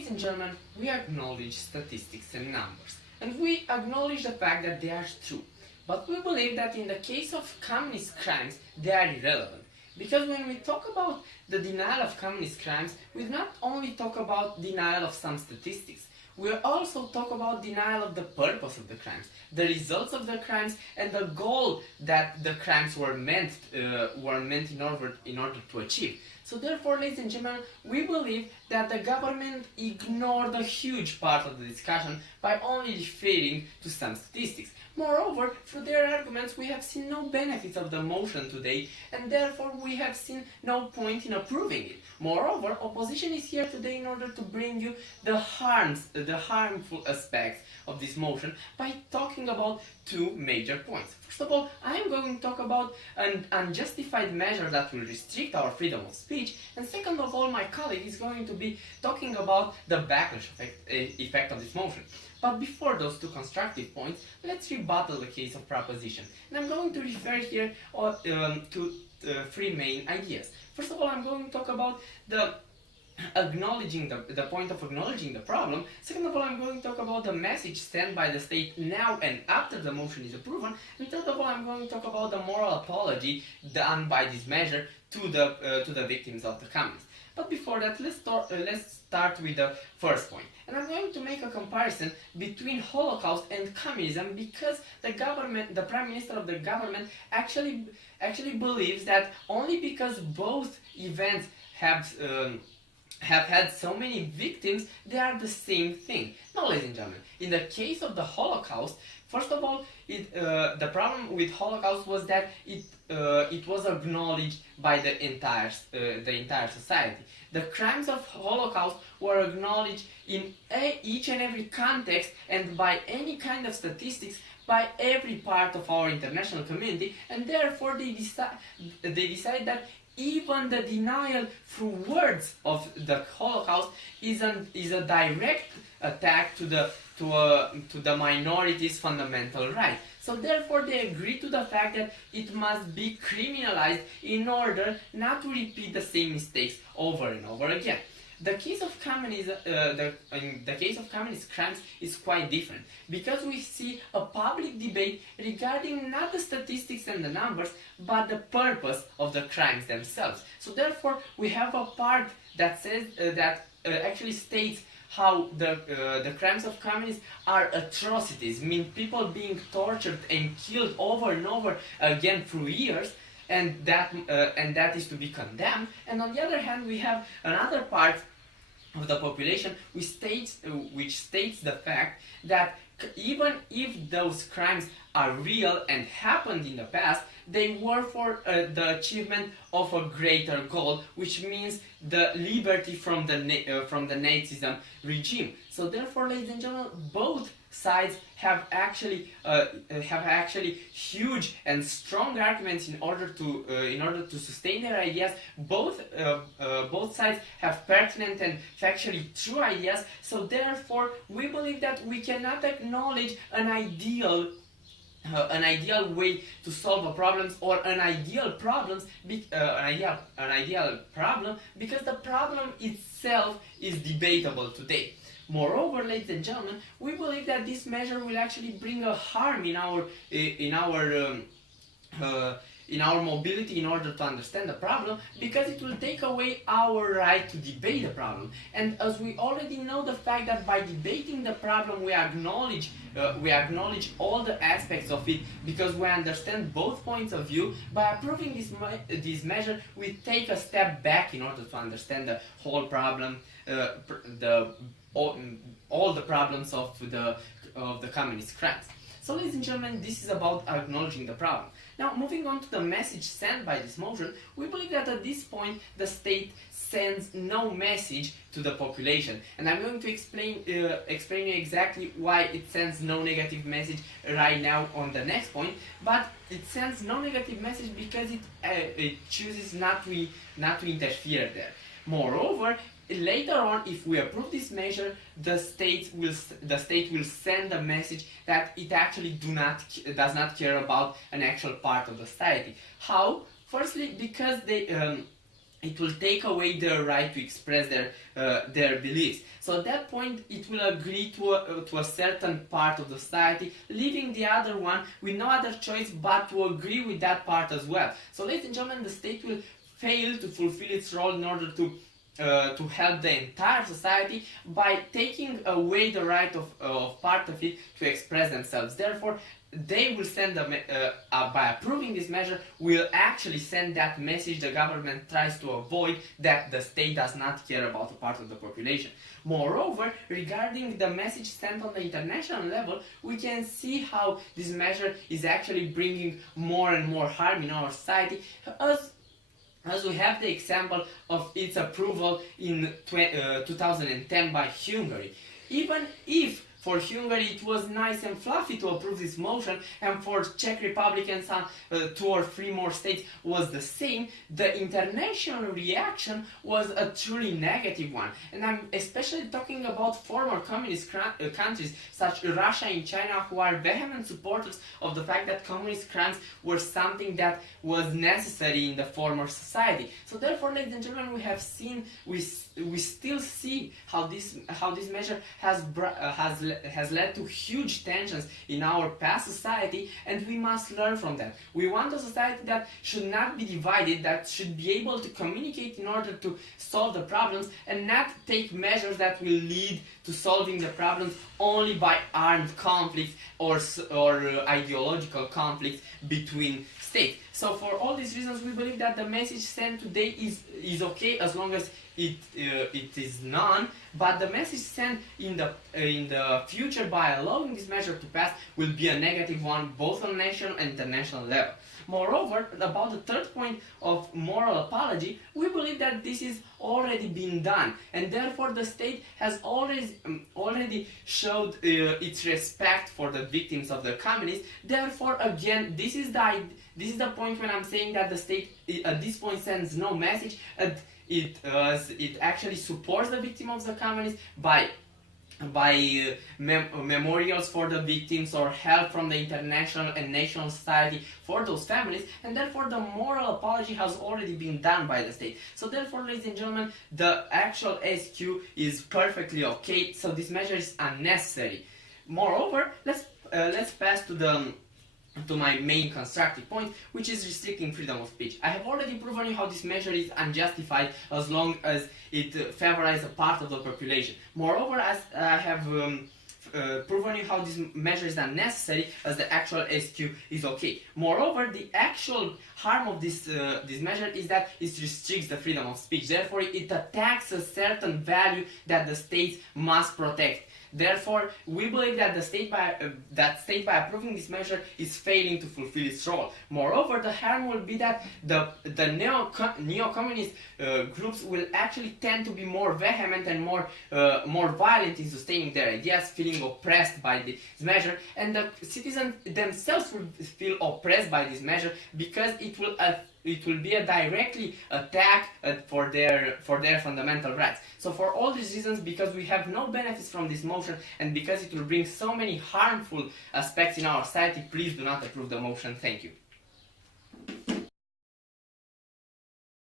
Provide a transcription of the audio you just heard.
Ladies and gentlemen, we acknowledge statistics and numbers, and we acknowledge the fact that they are true. But we believe that in the case of communist crimes, they are irrelevant. Because when we talk about the denial of communist crimes, we not only talk about denial of some statistics, we also talk about denial of the purpose of the crimes, the results of the crimes, and the goal that the crimes were meant in order to achieve. So therefore, ladies and gentlemen, we believe that the government ignored a huge part of the discussion by only referring to some statistics. Moreover, through their arguments, we have seen no benefits of the motion today, and therefore we have seen no point in approving it. Moreover, opposition is here today in order to bring you the harmful aspects of this motion by talking about two major points. First of all, I am going to talk about an unjustified measure that will restrict our freedom of speech, and second of all, my colleague is going to be talking about the backlash effect of this motion. But before those two constructive points, let's rebuttal the case of proposition. And I'm going to refer here to three main ideas. First of all, I'm going to talk about the point of acknowledging the problem. Second of all, I'm going to talk about the message sent by the state now and after the motion is approved. And third of all, I'm going to talk about the moral apology done by this measure to the victims of the communists. But before that, let's start with the first point. And I'm going to make a comparison between Holocaust and communism because the Prime Minister of the government actually believes that only because both events have had so many victims, they are the same thing. No, ladies and gentlemen, in the case of the Holocaust, first of all, the problem with Holocaust was that it was acknowledged by the entire society. The crimes of Holocaust were acknowledged in each and every context and by any kind of statistics by every part of our international community, and therefore they decided that even the denial through words of the Holocaust is a direct attack to the minority's fundamental right. So therefore they agree to the fact that it must be criminalized in order not to repeat the same mistakes over and over again. The case of communism, the case of communist crimes is quite different because we see a public debate regarding not the statistics and the numbers, but the purpose of the crimes themselves. So therefore, we have a part that says actually states how the crimes of communists are atrocities, mean people being tortured and killed over and over again through years. And that is to be condemned. And on the other hand, we have another part of the population which states the fact that even if those crimes are real and happened in the past, they were for the achievement of a greater goal, which means the liberty from the Nazism regime. So therefore, ladies and gentlemen, both sides have actually huge and strong arguments in order to sustain their ideas. Both sides have pertinent and factually true ideas. So therefore, we believe that we cannot acknowledge an ideal way to solve a problem or an ideal problem because the problem itself is debatable today. Moreover, ladies and gentlemen, we believe that this measure will actually bring a harm in our mobility in order to understand the problem, because it will take away our right to debate the problem. And as we already know the fact that by debating the problem we acknowledge all the aspects of it because we understand both points of view, by approving this measure we take a step back in order to understand the whole problem, all the problems of the communist crimes. So ladies and gentlemen, this is about acknowledging the problem. Now, moving on to the message sent by this motion, we believe that at this point the state sends no message to the population, and I'm going to explain you exactly why it sends no negative message right now on the next point. But it sends no negative message because it chooses not to interfere there. Moreover, later on, if we approve this measure, the state will send a message that it actually does not care about an actual part of the society. How? Firstly, because it will take away their right to express their beliefs. So at that point, it will agree to a certain part of the society, leaving the other one with no other choice but to agree with that part as well. So, ladies and gentlemen, the state will fail to fulfill its role in order to help the entire society by taking away the right of part of it to express themselves. Therefore, they will send by approving this measure, will actually send that message the government tries to avoid, that the state does not care about a part of the population. Moreover, regarding the message sent on the international level, we can see how this measure is actually bringing more and more harm in our society, as we have the example of its approval in 2010 by Hungary. Even if for Hungary it was nice and fluffy to approve this motion, and for Czech Republic and some 2 or 3 more states was the same, the international reaction was a truly negative one. And I'm especially talking about former communist countries such as Russia and China, who are vehement supporters of the fact that communist crimes were something that was necessary in the former society. So therefore, ladies and gentlemen, we still see how this measure has led to huge tensions in our past society, and we must learn from that. We want a society that should not be divided, that should be able to communicate in order to solve the problems, and not take measures that will lead to solving the problems only by armed conflicts or ideological conflicts between states. So for all these reasons, we believe that the message sent today is okay as long as it is none, but the message sent in the future by allowing this measure to pass will be a negative one, both on national and international level. Moreover, about the third point of moral apology, we believe that this is already been done, and therefore the state has already showed its respect for the victims of the communists. Therefore, again, this is the point when I'm saying that the state at this point sends no message. It actually supports the victim of the communists by memorials for the victims or help from the international and national society for those families, and therefore the moral apology has already been done by the state. So therefore, ladies and gentlemen, the actual SQ is perfectly okay, so this measure is unnecessary. Moreover, let's pass to my main constructive point, which is restricting freedom of speech. I have already proven you how this measure is unjustified as long as it favorizes a part of the population. Moreover, as I have proven you how this measure is unnecessary, as the actual SQ is okay. Moreover, the actual harm of this measure is that it restricts the freedom of speech. Therefore, it attacks a certain value that the states must protect. Therefore, we believe that the state by approving this measure is failing to fulfill its role. Moreover, the harm will be that the neo-communist groups will actually tend to be more vehement and more violent in sustaining their ideas, feeling oppressed by this measure, and the citizens themselves will feel oppressed by this measure because it will be a directly attack for their fundamental rights. So for all these reasons, because we have no benefits from this motion and because it will bring so many harmful aspects in our society, please do not approve the motion. Thank you.